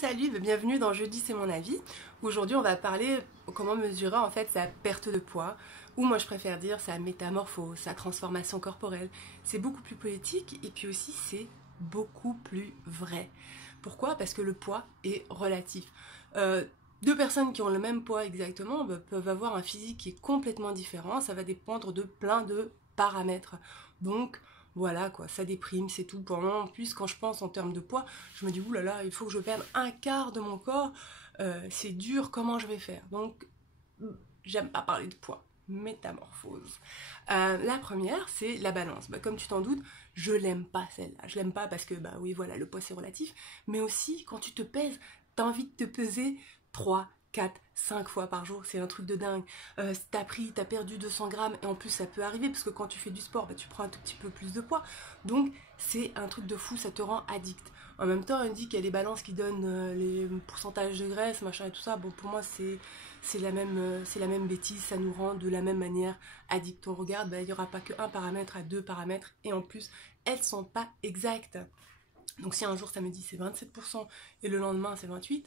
Salut, bienvenue dans Jeudi c'est mon avis. Aujourd'hui on va parler comment mesurer en fait sa perte de poids, ou moi je préfère dire sa métamorphose, sa transformation corporelle. C'est beaucoup plus poétique et puis aussi c'est beaucoup plus vrai. Pourquoi? Parce que le poids est relatif. Deux personnes qui ont le même poids exactement peuvent avoir un physique qui est complètement différent, ça va dépendre de plein de paramètres. Donc voilà quoi, ça déprime, c'est tout. Pour moi, en plus, quand je pense en termes de poids, je me dis, oulala, il faut que je perde un quart de mon corps, c'est dur, comment je vais faire? Donc, j'aime pas parler de poids. Métamorphose. La première, c'est la balance. Comme tu t'en doutes, je l'aime pas celle-là. Je l'aime pas parce que, oui, voilà, le poids c'est relatif, mais aussi, quand tu te pèses, t'as envie de te peser 3, 4, 5 fois par jour, c'est un truc de dingue. T'as perdu 200 grammes, et en plus ça peut arriver, parce que quand tu fais du sport, tu prends un tout petit peu plus de poids. Donc c'est un truc de fou, ça te rend addict. En même temps, on dit qu'il y a les balances qui donnent les pourcentages de graisse, machin et tout ça. Bon, pour moi, c'est la même bêtise, ça nous rend de la même manière addict. On regarde, il n'y aura pas qu'un paramètre à deux paramètres, et en plus, elles sont pas exactes. Donc si un jour ça me dit c'est 27% et le lendemain c'est 28%,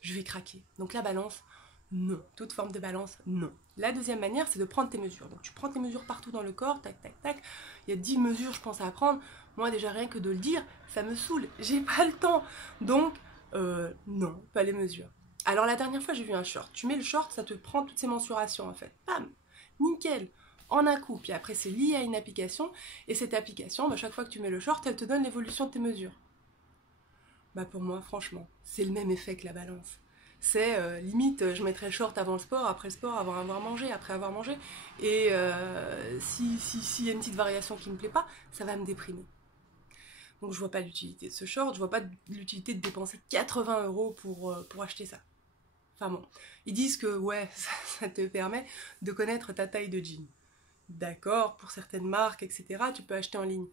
je vais craquer. Donc la balance, non. Toute forme de balance, non. La deuxième manière, c'est de prendre tes mesures. Donc tu prends tes mesures partout dans le corps, tac, tac, tac. Il y a 10 mesures, je pense, à prendre. Moi, déjà, rien que de le dire, ça me saoule. J'ai pas le temps. Donc, non, pas les mesures. Alors la dernière fois, j'ai vu un short. Tu mets le short, ça te prend toutes ces mensurations, en fait. Bam, nickel, en un coup. Puis après, c'est lié à une application. Et cette application, chaque fois que tu mets le short, elle te donne l'évolution de tes mesures. Pour moi, franchement, c'est le même effet que la balance. C'est limite, je mettrais le short avant le sport, après le sport, avant avoir mangé, après avoir mangé. Et s'il y a une petite variation qui me plaît pas, ça va me déprimer. Donc je vois pas l'utilité de ce short, je vois pas l'utilité de dépenser 80 € pour acheter ça. Enfin bon, ils disent que ouais, ça te permet de connaître ta taille de jean. D'accord, pour certaines marques, etc., tu peux acheter en ligne.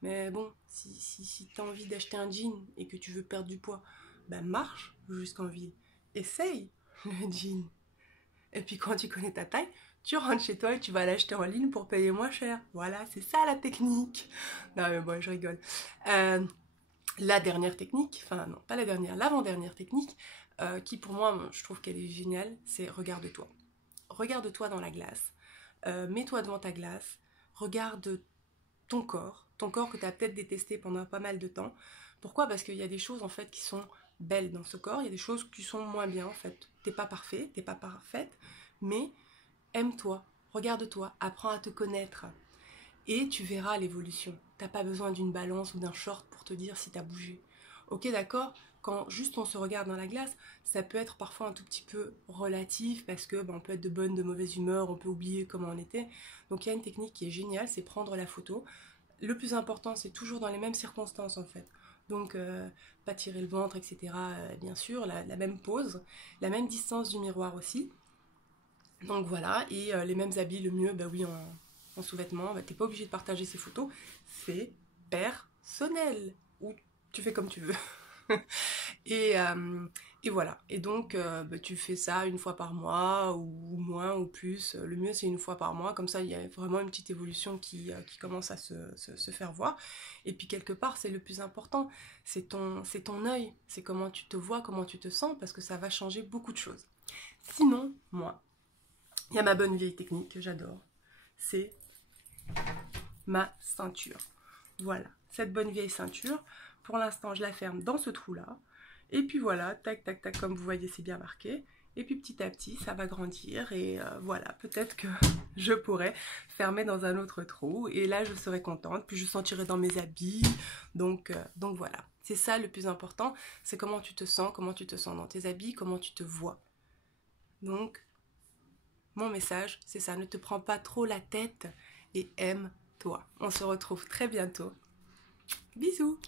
Mais bon, si tu as envie d'acheter un jean et que tu veux perdre du poids, marche jusqu'en ville. Essaye le jean. Et puis quand tu connais ta taille, tu rentres chez toi et tu vas l'acheter en ligne pour payer moins cher. Voilà, c'est ça la technique. Non mais bon, je rigole. La dernière technique, enfin non, pas la dernière, l'avant-dernière technique, qui pour moi, je trouve qu'elle est géniale, c'est regarde-toi. Regarde-toi dans la glace. Mets-toi devant ta glace, regarde ton corps que tu as peut-être détesté pendant pas mal de temps. Pourquoi? Parce qu'il y a des choses en fait qui sont belles dans ce corps, il y a des choses qui sont moins bien en fait. T'es pas parfait, t'es pas parfaite, mais aime-toi, regarde-toi, apprends à te connaître et tu verras l'évolution. T'as pas besoin d'une balance ou d'un short pour te dire si t'as bougé. Ok, d'accord, quand juste on se regarde dans la glace, ça peut être parfois un tout petit peu relatif parce que on peut être de bonne, de mauvaise humeur, on peut oublier comment on était. Donc il y a une technique qui est géniale, c'est prendre la photo. Le plus important, c'est toujours dans les mêmes circonstances en fait. Donc pas tirer le ventre, etc. Bien sûr, la même pose, la même distance du miroir aussi. Donc voilà, et les mêmes habits, le mieux, oui, en sous-vêtements. T'es pas obligé de partager ces photos, c'est personnel. Ou tu fais comme tu veux. et, et voilà. Et donc, tu fais ça une fois par mois, ou moins, ou plus. Le mieux, c'est une fois par mois. Comme ça, il y a vraiment une petite évolution qui commence à se faire voir. Et puis, quelque part, c'est le plus important. C'est ton œil. C'est comment tu te vois, comment tu te sens, parce que ça va changer beaucoup de choses. Sinon, moi, il y a ma bonne vieille technique que j'adore. C'est ma ceinture. Voilà, cette bonne vieille ceinture. Pour l'instant, je la ferme dans ce trou-là. Et puis voilà, tac, tac, tac, comme vous voyez, c'est bien marqué. Et puis petit à petit, ça va grandir. Et voilà, peut-être que je pourrais fermer dans un autre trou. Et là, je serai contente. Puis je sentirai dans mes habits. Donc voilà. C'est ça le plus important. C'est comment tu te sens dans tes habits, comment tu te vois. Donc, mon message, c'est ça. Ne te prends pas trop la tête et aime-toi. On se retrouve très bientôt. Bisous!